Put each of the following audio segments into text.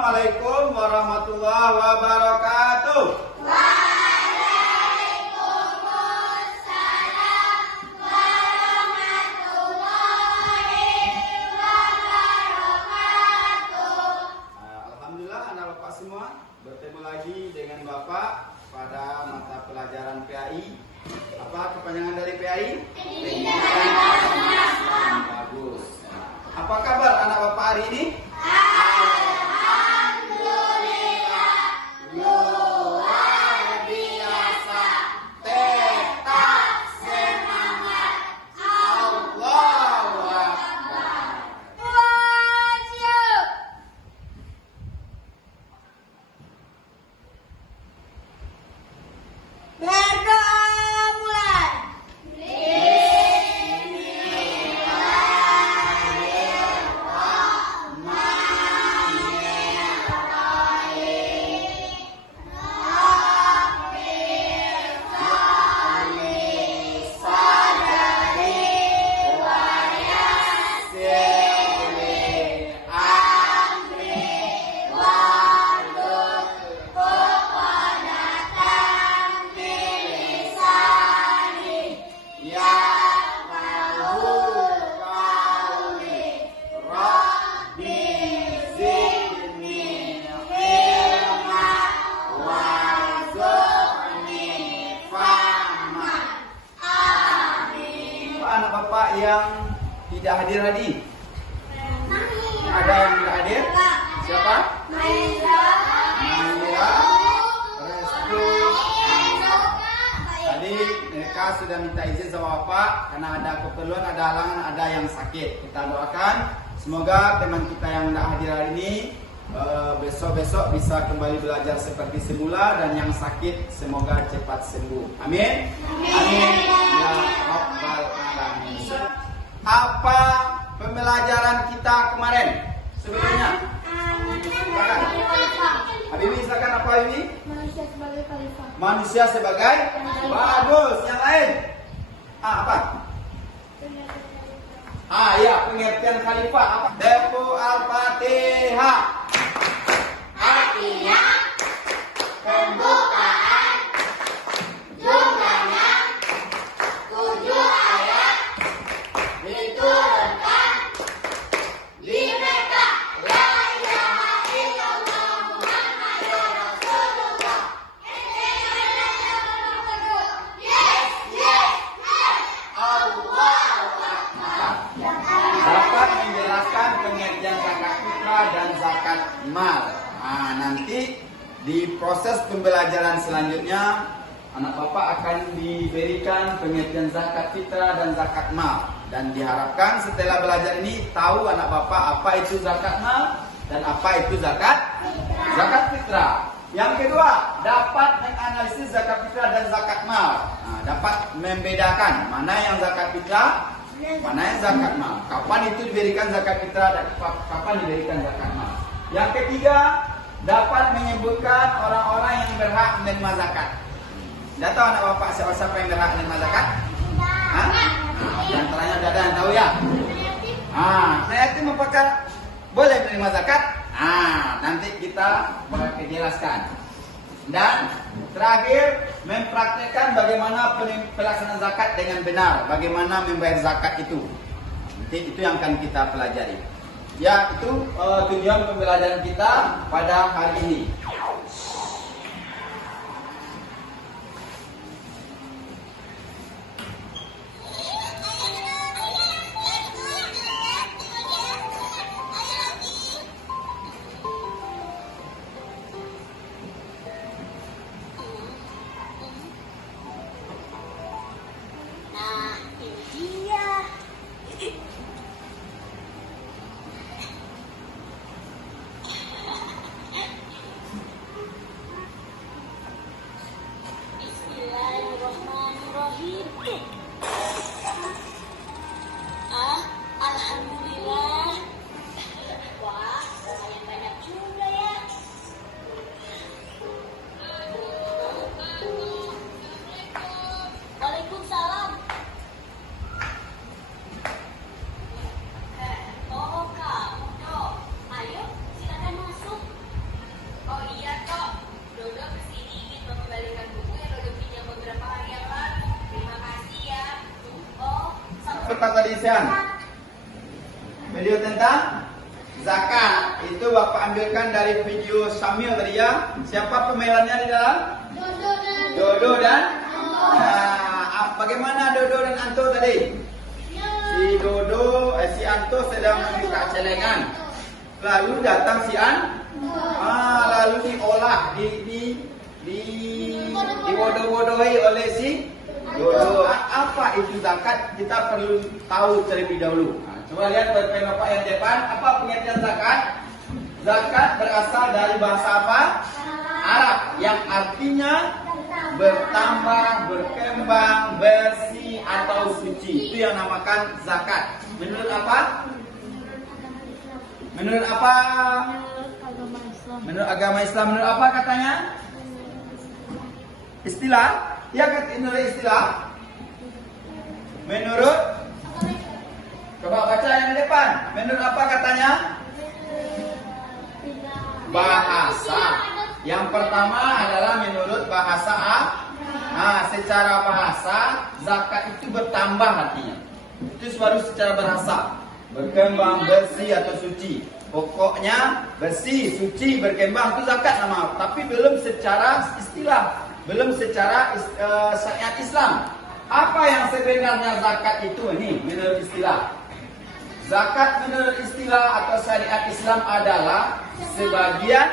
Assalamualaikum warahmatullahi wabarakatuh. Waalaikumsalam warahmatullahi wabarakatuh. Alhamdulillah anak bapak semua bertemu lagi dengan bapak pada mata pelajaran PAI. Apa kepanjangan dari PAI? Pendidikan Agama Islam. Bagus. Apa kabar anak bapak hari ini? Anak bapak yang tidak hadir tadi? Ada yang tidak hadir? Siapa? Maira, Restu. Tadi mereka sudah minta izin sama bapak karena ada keperluan, ada halangan, ada yang sakit. Kita doakan semoga teman kita yang tidak hadir hari ini besok-besok bisa kembali belajar seperti semula, dan yang sakit semoga cepat sembuh. Amin. Amin. Ya Rabbal Alamin. Apa pembelajaran kita kemarin sebelumnya? Habibie, silakan. Apa Habibie? Manusia sebagai khalifah. Manusia sebagai? Bagus. Yang lain? Apa? Ya, pengertian khalifah. Apa? Depo Al-Fatihah. Artinya pembukaan, jumlahnya 7 ayat, diturunkan di Mekah. La ilaha illallah Muhammadur Rasulullah. Yes, yes, Allahu Akbar. Dapat menjelaskan pengertian zakat fitrah dan zakat mal. Nanti di proses pembelajaran selanjutnya anak bapak akan diberikan pengertian zakat fitrah dan zakat mal, dan diharapkan setelah belajar ini tahu anak bapak apa itu zakat mal dan apa itu zakat fitrah. Yang kedua, dapat menganalisis zakat fitrah dan zakat mal. Dapat membedakan mana yang zakat fitrah, mana yang zakat mal. Kapan itu diberikan zakat fitrah dan kapan diberikan zakat mal. Yang ketiga, dapat menyebutkan orang-orang yang berhak menerima zakat. Sudah tahu anak bapak siapa-siapa yang berhak menerima zakat? Di antaranya sudah ada yang tahu ya? Anak yatim apakah boleh menerima zakat? Nanti kita akan jelaskan. Dan terakhir, mempraktikkan bagaimana pelaksanaan zakat dengan benar, bagaimana membayar zakat itu. Nanti itu yang akan kita pelajari. Ya, itu tujuan pembelajaran kita pada hari ini. Sian? Video tentang zakat. Itu Bapak ambilkan dari video Syamil tadi ya. Siapa pemerannya di dalam? Dodo dan bagaimana Dodo dan Anto tadi? Si Anto sedang membuka celengan. Lalu datang si lalu diolah, dibodoh-bodohi oleh si Dodo. Apa itu zakat? Kita perlu tahu terlebih dahulu. Coba lihat Bapak yang depan. Apa pengertian zakat? Zakat berasal dari bahasa apa? Arab, yang artinya bertambah, berkembang, bersih atau suci. Itu yang namakan zakat. Menurut apa? Menurut apa? Menurut agama Islam. Menurut apa katanya? Istilah? Ya, menurut istilah. Menurut, coba baca yang di depan. Menurut apa katanya? Bahasa. Yang pertama adalah menurut bahasa secara bahasa zakat itu bertambah artinya. Itu baru secara bahasa. Berkembang, bersih atau suci. Pokoknya bersih, suci, berkembang itu zakat nama. Tapi belum secara istilah, belum secara syariat Islam. Apa yang sebenarnya zakat itu ini menurut istilah? Zakat menurut istilah atau syariat Islam adalah sebagian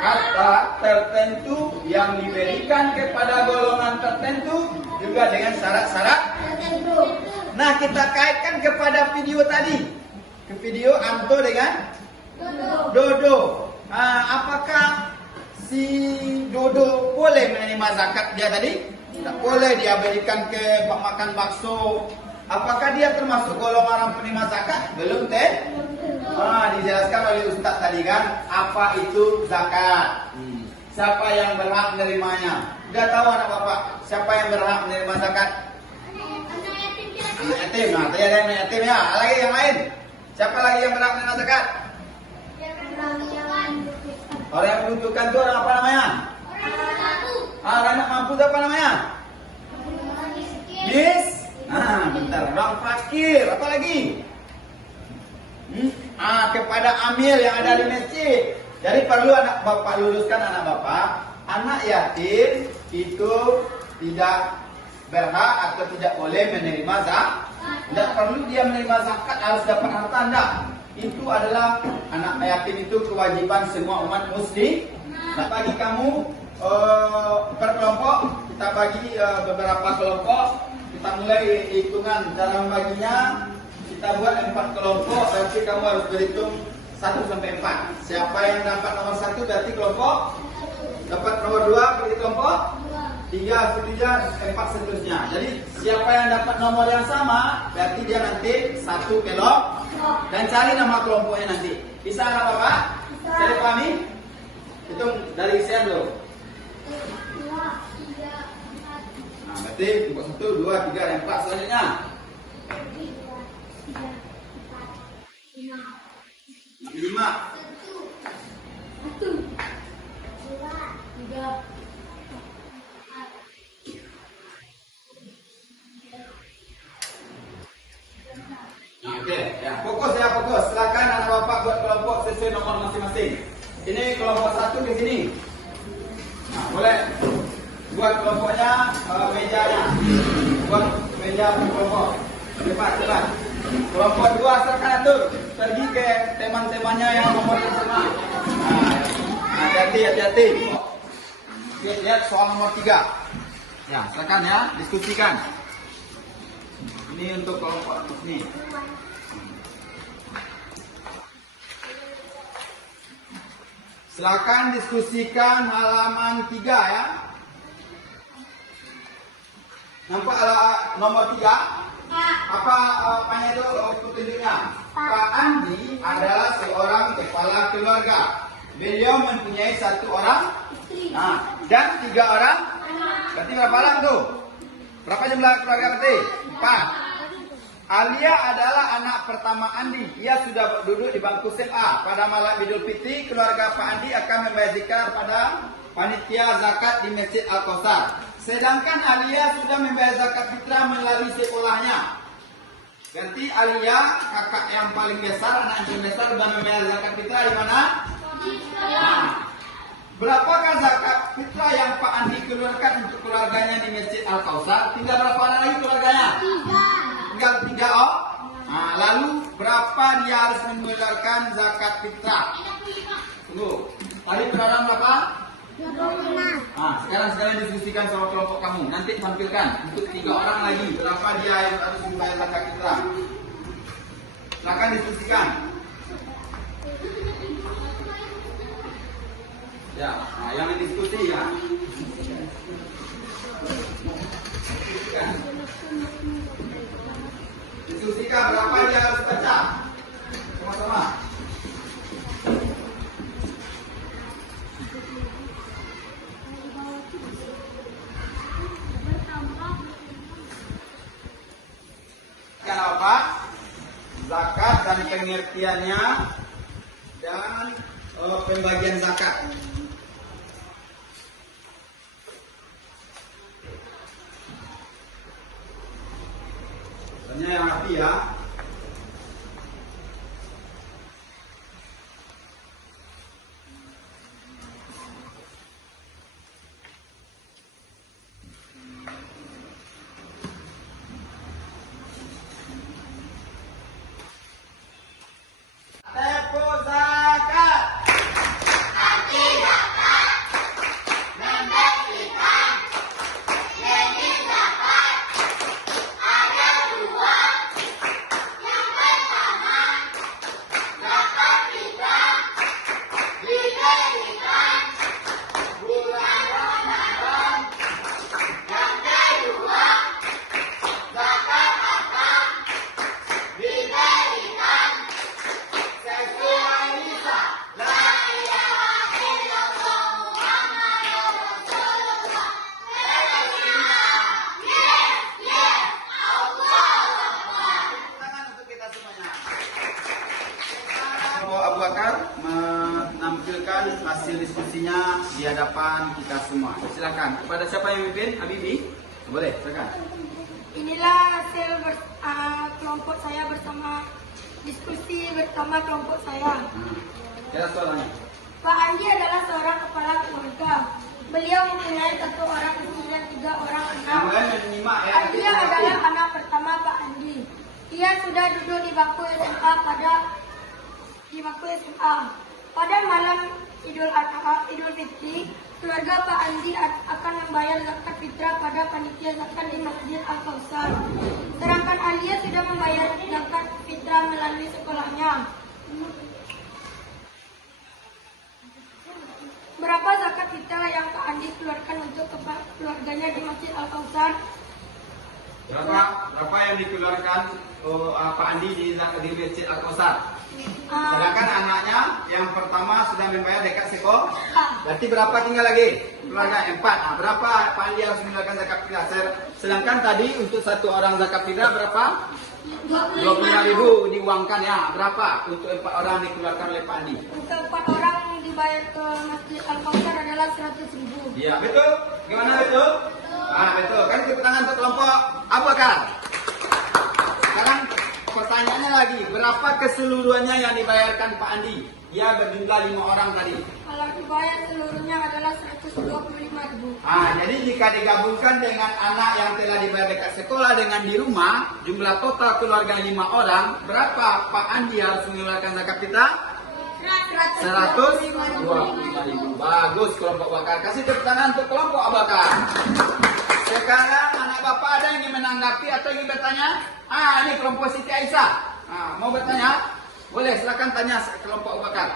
harta tertentu yang diberikan kepada golongan tertentu juga dengan syarat-syarat tertentu. Nah, kita kaitkan kepada video tadi, ke video Anto dengan Dodo. Apakah si Dodo boleh menerima zakat dia tadi? Tidak boleh dia berikan ke makan bakso. Apakah dia termasuk golongan orang penerima zakat? Belum teh. Dijelaskan oleh Ustaz tadi kan, apa itu zakat? Siapa yang berhak menerimanya? Sudah tahu anak bapak siapa yang berhak menerima zakat? Anak yatim. Nah, tadi ada anak yatim ya. Lagi yang lain? Siapa lagi yang berhak menerima zakat? Orang yang membutuhkan itu orang apa namanya? Orang yang mampu itu apa namanya? Bentar. Orang fakir. Apa lagi? Kepada amil yang ada di masjid. Jadi perlu anak bapak luluskan anak bapak. Anak yatim itu tidak berhak atau tidak boleh menerima zakat. Tidak perlu dia menerima zakat harus dapat harta, enggak. Itu adalah anak yatim itu kewajiban semua umat muslim. Nah, bagi kamu per kelompok kita bagi beberapa kelompok. Kita mulai hitungan cara membaginya. Kita buat 4 kelompok. Berarti kamu harus berhitung 1 sampai 4. Siapa yang dapat nomor 1 berarti kelompok. Dapat nomor 2 berarti kelompok. 3, seterusnya, 4 seterusnya. Jadi siapa yang dapat nomor yang sama berarti dia nanti 1 kelompok. Dan cari nama kelompoknya nanti. Bisa nggak Bapak? Bisa dipahami? Hitung dari isian dulu. Nah, berarti kelompok 1, 2, 3, dan 4 selanjutnya. 5. 1, 2, 3. Nah, oke, ya fokus. Silakan anak bapak buat kelompok sesuai nomor masing-masing. Ini kelompok 1 di sini. Nah, boleh buat kelompoknya mejanya. Buat meja kelompok. Cepat. Kelompok 2 silakan atur. Pergi ke teman-temannya yang nomor yang sama. Nah, hati-hati. Lihat soal nomor 3. Ya, silakan ya, diskusikan. Ini untuk kelompok ini. Silakan diskusikan halaman 3 ya. Nampak nomor 3? Apanya itu petunjuknya? Pak Andi adalah seorang kepala keluarga. Beliau mempunyai 1 orang dan 3 orang. Berarti berapa orang tuh? Berapa jumlah keluarga berarti? 4. Alia adalah anak pertama Andi. Ia sudah duduk di bangku SMA. Pada malam Idul Fitri, keluarga Pak Andi akan membayar zakat pada panitia zakat di Masjid Al-Kausar. Sedangkan Alia sudah membayar zakat fitrah melalui sekolahnya. Ganti Alia, kakak yang paling besar, anak yang besar sudah membayar zakat fitrah di mana? Nah, berapakah zakat fitrah yang Pak Andi keluarkan untuk keluarganya di Masjid Al-Kausar? Tinggal berapa orang lagi keluarganya? Tinggal 3 oh. Nah, lalu berapa dia harus mengeluarkan zakat fitrah? Tunggu. Tadi berapa berapa? 25. Nah, sekarang diskusikan sama kelompok kamu. Nanti tampilkan untuk 3 orang lagi berapa dia yang harus membayar zakat fitrah. Silakan diskusikan. Ya, nah, yang diskusi ya. Diskusikan berapa dia harus baca. Sama-sama. Apa? Zakat dan pengertiannya dan pembagian zakat. Tanya yang rapi ya. Tempo zakat. Abu Bakar menampilkan hasil diskusinya di hadapan kita semua. Silakan. Kepada siapa yang memimpin? Habibi? Boleh, silakan. Inilah hasil kelompok saya bersama diskusi bersama kelompok saya. Jelas soalnya. Pak Andi adalah seorang kepala keluarga. Beliau mempunyai 1 orang istri dan 3 orang anak. Kemudian menyimak ya. Andi adalah anak pertama Pak Andi. Ia sudah duduk di bangku SMA Pada malam Idul Adha, Idul Fitri, keluarga Pak Andi akan membayar zakat fitrah pada panitia zakat di Masjid Al-Kausar. Sedangkan Alia sudah membayar zakat fitrah melalui sekolahnya. Berapa zakat fitrah yang Pak Andi keluarkan untuk keluarganya di Masjid Al-Kausar? Berapa yang dikeluarkan Pak Andi di Masjid Al-Kausar? Sedangkan anaknya yang pertama sudah membayar dekat sekolah. Berarti berapa tinggal lagi? Keluarga 4. Nah, berapa Pak Andi harus mengeluarkan zakat fitrah? Sedangkan tadi untuk 1 orang zakat fitrah berapa? 25.000 diuangkan ya. Berapa untuk 4 orang dikeluarkan oleh Pak Andi? Untuk 4 orang dibayar ke Masjid Al-Kausar adalah 100.000. Iya, betul? Gimana betul? Ah, betul. Kan tepuk tangan untuk kelompok Abu Bakar. Sekarang pertanyaannya lagi, berapa keseluruhannya yang dibayarkan Pak Andi? Dia berjumlah 5 orang tadi. Kalau dibayar seluruhnya adalah 125.000. Jadi jika digabungkan dengan anak yang telah dibayar dekat sekolah dengan di rumah, jumlah total keluarga 5 orang, berapa Pak Andi harus mengeluarkan zakat fitrah? 125.000. Bagus kelompok Bakar. Kasih tepuk tangan untuk kelompok Abu Bakar. Sekarang anak bapak ada yang ingin menanggapi atau ingin bertanya? Ini kelompok Siti Aisyah. Mau bertanya? Boleh, silakan tanya kelompok Abu Bakar.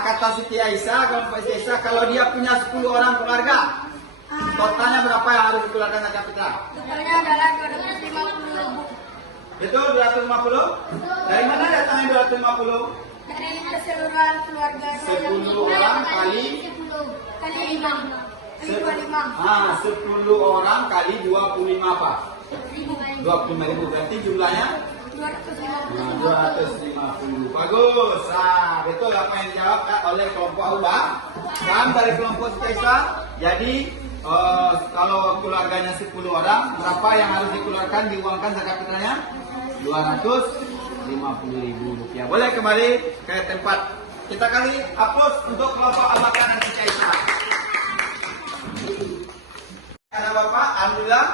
Kata Siti Aisyah, kelompok Siti Aisyah, kalau dia punya 10 orang keluarga, totalnya berapa yang harus dikeluarkan zakat fitrah? Totalnya adalah 250.000. Betul, 250? Dari mana datangnya 250? Dari keseluruhan keluarga. 10 orang kali 5. 10 orang kali 25 apa? 25.000. Berarti jumlahnya 250. Bagus. Betul apa yang dijawab oleh kelompok Abu Bakar. Dan dari kelompok Siti Aisyah. Jadi kalau keluarganya 10 orang, berapa yang harus dikeluarkan, diuangkan zakat fitrahnya? 250.000 rupiah. Boleh kembali ke tempat. Kita kali hapus untuk kelompok Al-Bakar dan Siti Aisyah. Karena Bapak, alhamdulillah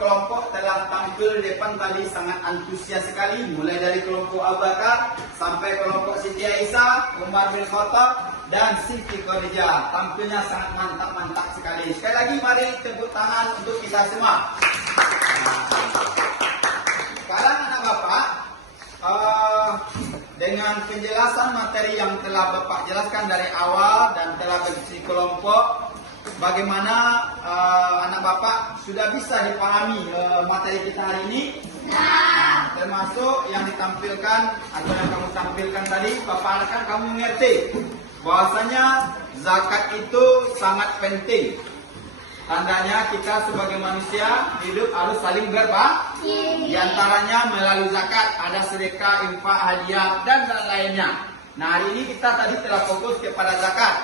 kelompok telah tampil di depan tadi sangat antusias sekali, mulai dari kelompok Abu Bakar sampai kelompok Siti Aisyah, Umar bin Khattab dan Siti Khadijah. Tampilnya sangat mantap sekali. Sekali lagi mari tepuk tangan untuk kita semua. Sekarang anak Bapak, dengan penjelasan materi yang telah Bapak jelaskan dari awal dan telah berisi kelompok, bagaimana anak Bapak sudah bisa dipahami materi kita hari ini? Termasuk yang ditampilkan atau yang kamu tampilkan tadi, Bapak harapkan kamu mengerti bahwasanya zakat itu sangat penting. Tandanya kita sebagai manusia hidup harus saling berbagi. Di antaranya melalui zakat, ada sedekah, infak, hadiah dan lainnya. Nah, hari ini kita tadi telah fokus kepada zakat,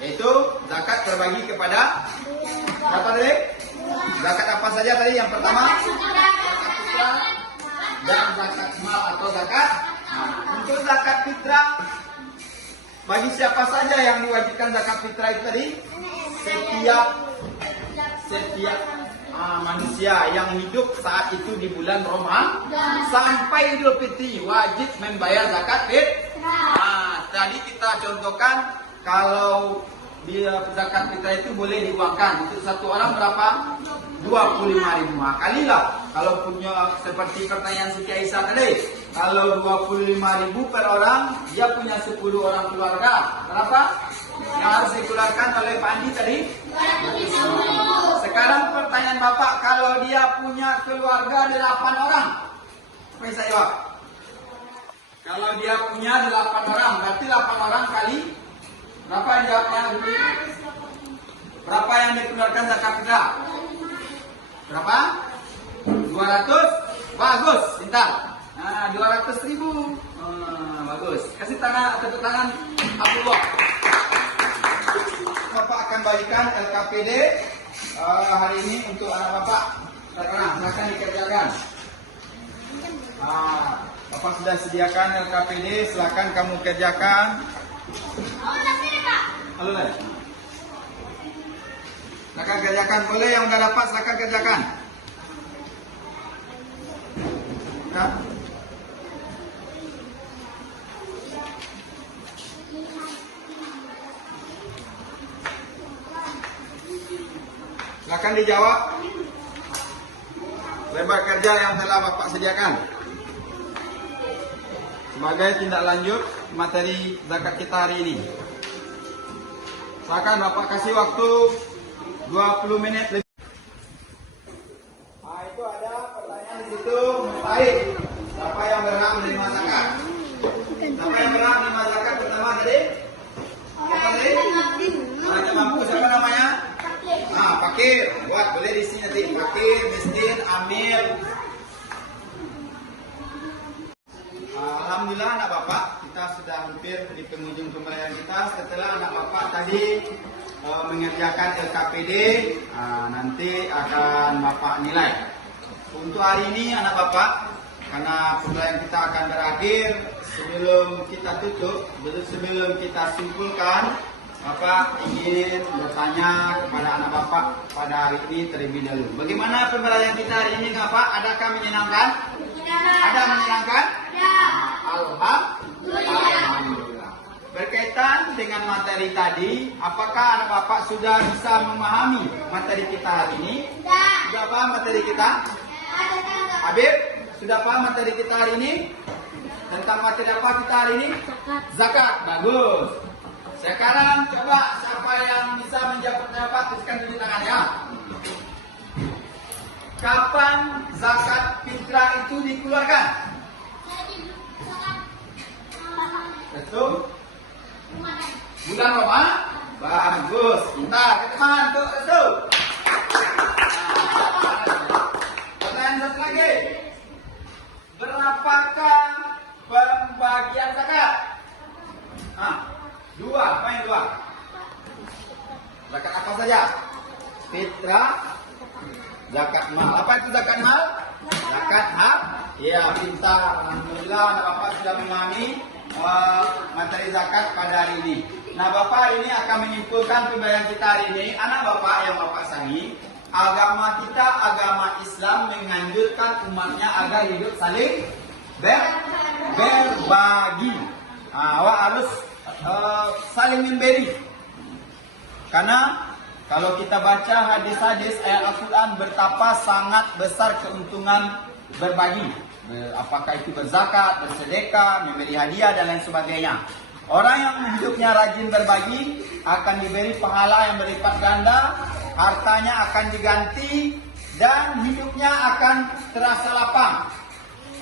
yaitu zakat terbagi kepada berapa tadi? Zakat apa saja tadi? Yang pertama zakat fitrah dan zakat mal atau zakat. Nah, untuk zakat fitrah, bagi siapa saja yang diwajibkan zakat fitrah itu tadi? Setiap manusia yang hidup saat itu di bulan Ramadan sampai Idul Fitri wajib membayar zakat fitrah. Tadi kita contohkan kalau di zakat fitrah itu boleh diuangkan untuk satu orang berapa? 25.000. Kalilah kalau punya seperti pertanyaan Siti Aisyah tadi, kalau 25.000 per orang, dia punya 10 orang keluarga. Berapa yang harus dikeluarkan oleh Pak Andi tadi? 250. Sekarang pertanyaan Bapak, kalau dia punya keluarga 8 orang, apa yang saya jawab? Kalau dia punya 8 orang, berarti 8 orang kali berapa yang jawabnya? Berapa yang dikeluarkan zakat fitrah? Berapa? 200. Bagus, pintar. 200.000. Bagus. Kasih tepuk tangan Abdullah. Bapak akan bagikan LKPD hari ini untuk anak Bapak. Silakan dikerjakan. Bapak sudah sediakan LKPD, silakan kamu kerjakan. Halo lah. Silakan kerjakan, boleh yang udah dapat silakan kerjakan. Nah. Silakan dijawab. Lebar kerja yang telah Bapak sediakan. Sebagai tindak lanjut materi zakat kita hari ini. Silakan Bapak kasih waktu 20 menit lebih. Itu ada pertanyaan di situ. Baik. Siapa yang berhak menerima zakat? Siapa yang berhak menerima zakat pertama tadi? Siapa tadi? Orang yang mampu, siapa namanya? Fakir. Buat boleh di sini nanti. Fakir, miskin, amil. Alhamdulillah anak Bapak, kita sudah hampir di penghujung pembelajaran kita. Setelah anak Bapak tadi mengerjakan LKPD, nanti akan Bapak nilai. Untuk hari ini anak Bapak, karena pembelajaran kita akan berakhir, sebelum kita tutup, sebelum kita simpulkan, Bapak ingin bertanya kepada anak Bapak pada hari ini terlebih dahulu. Bagaimana pembelajaran kita hari ini Bapak? Adakah menyenangkan? Ada menyenangkan? Alhamdulillah. Berkaitan dengan materi tadi, apakah anak Bapak sudah bisa memahami materi kita hari ini? Sudah paham materi kita? Habib, sudah paham materi kita hari ini? Tentang materi apa kita hari ini? Zakat. Bagus. Sekarang coba siapa yang bisa menjawab pendapat, tuliskan di tangannya. Kapan zakat fitrah itu dikeluarkan? Betul? Bulan Ramadan? Bagus. Pintar. Ke teman tuh, betul. Pertanyaan satu lagi. Berapakah pembagian zakat? Dua. Apa yang dua? Zakat apa saja? fitrah, zakat mal. Apa itu zakat mal? Zakat hak. Ya, pintar. Alhamdulillah, anak Bapak sudah memahami materi zakat pada hari ini. Nah, Bapak hari ini akan menyimpulkan pembelajaran kita hari ini. Anak Bapak yang Bapak sayangi, agama kita, agama Islam menganjurkan umatnya agar hidup saling berbagi. Awak harus saling memberi. Karena kalau kita baca hadis-hadis ayat Al-Quran, betapa sangat besar keuntungan berbagi. Apakah itu berzakat, bersedekah, memberi hadiah dan lain sebagainya. Orang yang hidupnya rajin berbagi akan diberi pahala yang berlipat ganda, hartanya akan diganti dan hidupnya akan terasa lapang.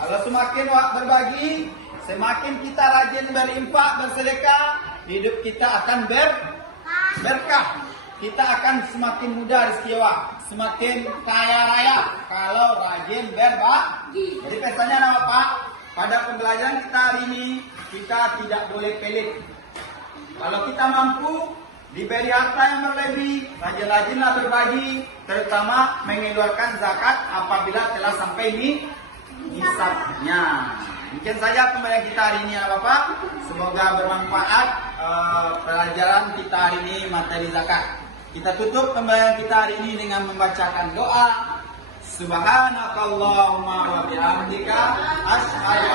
Kalau semakin berbagi, semakin kita rajin berinfak, bersedekah, hidup kita akan berkah. Kita akan semakin mudah rezeki awak, semakin kaya raya kalau rajin berbagi. Jadi pesannya anak Bapak, pada pembelajaran kita hari ini, kita tidak boleh pelit. Kalau kita mampu diberi harta yang berlebih, rajin-rajinlah berbagi, terutama mengeluarkan zakat apabila telah sampai di nisabnya. Mungkin saja pembelajaran kita hari ini ya Bapak. Semoga bermanfaat pelajaran kita hari ini materi zakat. Kita tutup pembelajaran kita hari ini dengan membacakan doa. Subhanakallahumma wa bihamdika asyhadu